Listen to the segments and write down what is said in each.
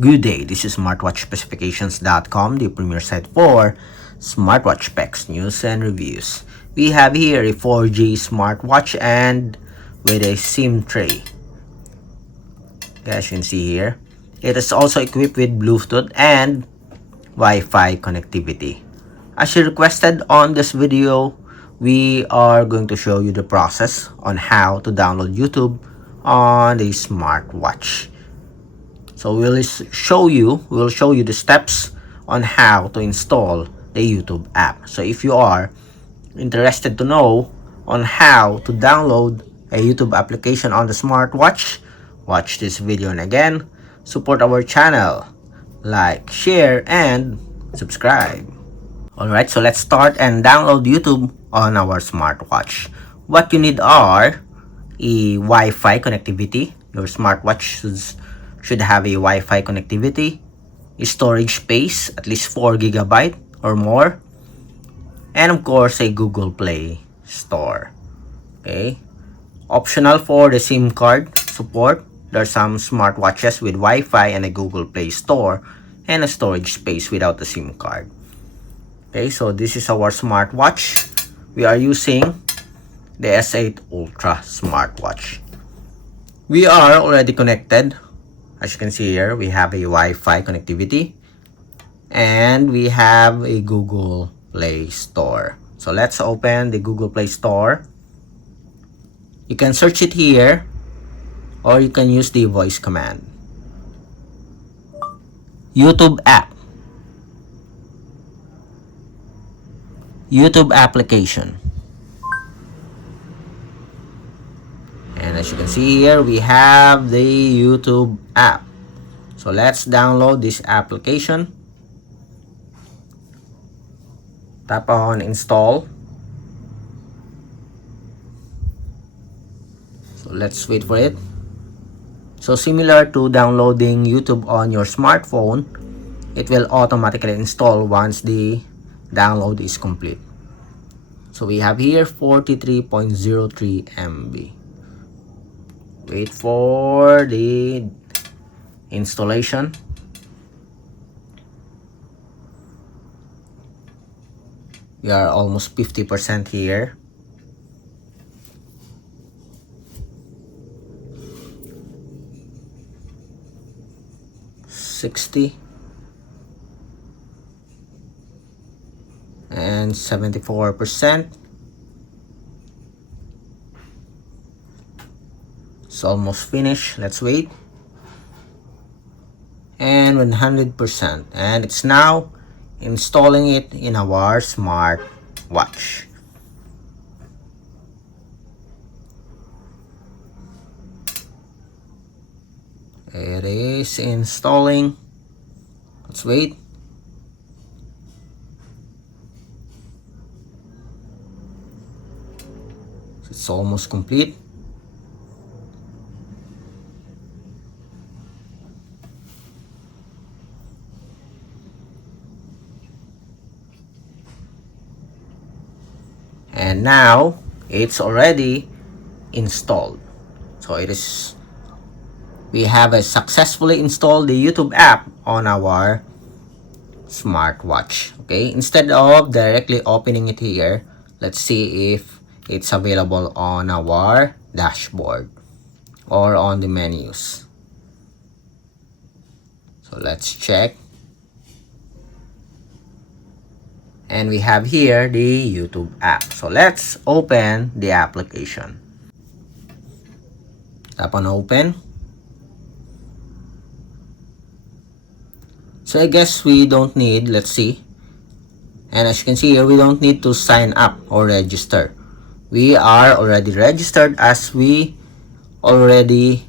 Good day, this is smartwatchspecifications.com, the premier site for smartwatch specs, news, and reviews. We have here a 4G smartwatch and with a SIM tray. As you can see here, it is also equipped with Bluetooth and Wi-Fi connectivity. As you requested on this video, we are going to show you the process on how to download YouTube on the smartwatch. So we'll show you the steps on how to install the YouTube app. So if you are interested to know on how to download a YouTube application on the smartwatch, watch this video, and again, support our channel, like, share, and subscribe. Alright, so let's start and download YouTube on our smartwatch. What you need are a Wi-Fi connectivity. Your smartwatch should have a Wi-Fi connectivity, a storage space, at least 4 GB or more, and of course a Google Play Store. Okay, optional for the SIM card support. There are some smartwatches with Wi-Fi and a Google Play Store and a storage space without the SIM card. Okay, so this is our smartwatch. We are using the S8 Ultra smartwatch. We are already connected. As you can see here, we have a Wi-Fi connectivity and we have a Google Play Store. So let's open the Google Play Store. You can search it here or you can use the voice command. YouTube app. YouTube application. And as you can see here, we have the YouTube app. So let's download this application. Tap on install. So let's wait for it. So similar to downloading YouTube on your smartphone, it will automatically install once the download is complete. So we have here 43.03 MB. Wait for the installation. We are almost 50% here. And 74%. It's almost finished. Let's wait. And 100%. And it's now installing it in our smartwatch. It is installing. Let's wait. It's almost complete. And now it's already installed. So we have successfully installed the YouTube app on our smartwatch. Okay, instead of directly opening it here, let's see if it's available on our dashboard or on the menus. So let's check. And we have here the YouTube app. So let's open the application. Tap on open. So I guess we don't need, let's see. And as you can see here, we don't need to sign up or register. We are already registered as we already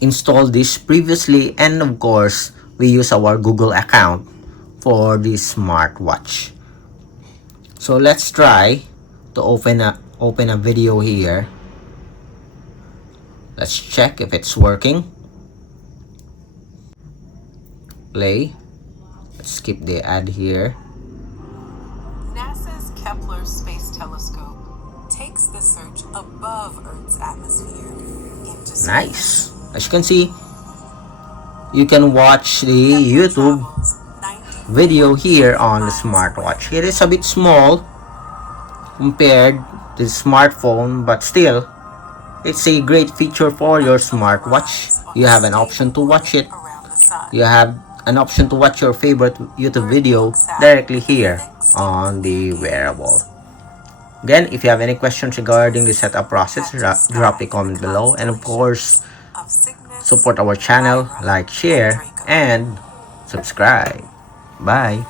installed this previously, and of course we use our Google account for this smartwatch. So let's try to open a video here. Let's check if it's working. Play. Let's skip the ad here. NASA's Kepler Space Telescope takes the search above Earth's atmosphere into space. Nice. As you can see, you can watch the YouTube video here on the smartwatch. It is a bit small compared to the smartphone, but still, it's a great feature for your smartwatch. You have an option to watch it. You have an option to watch your favorite YouTube video directly here on the wearable. Again, if you have any questions regarding the setup process, drop a comment below, and of course, support our channel, like, share, and subscribe. Bye.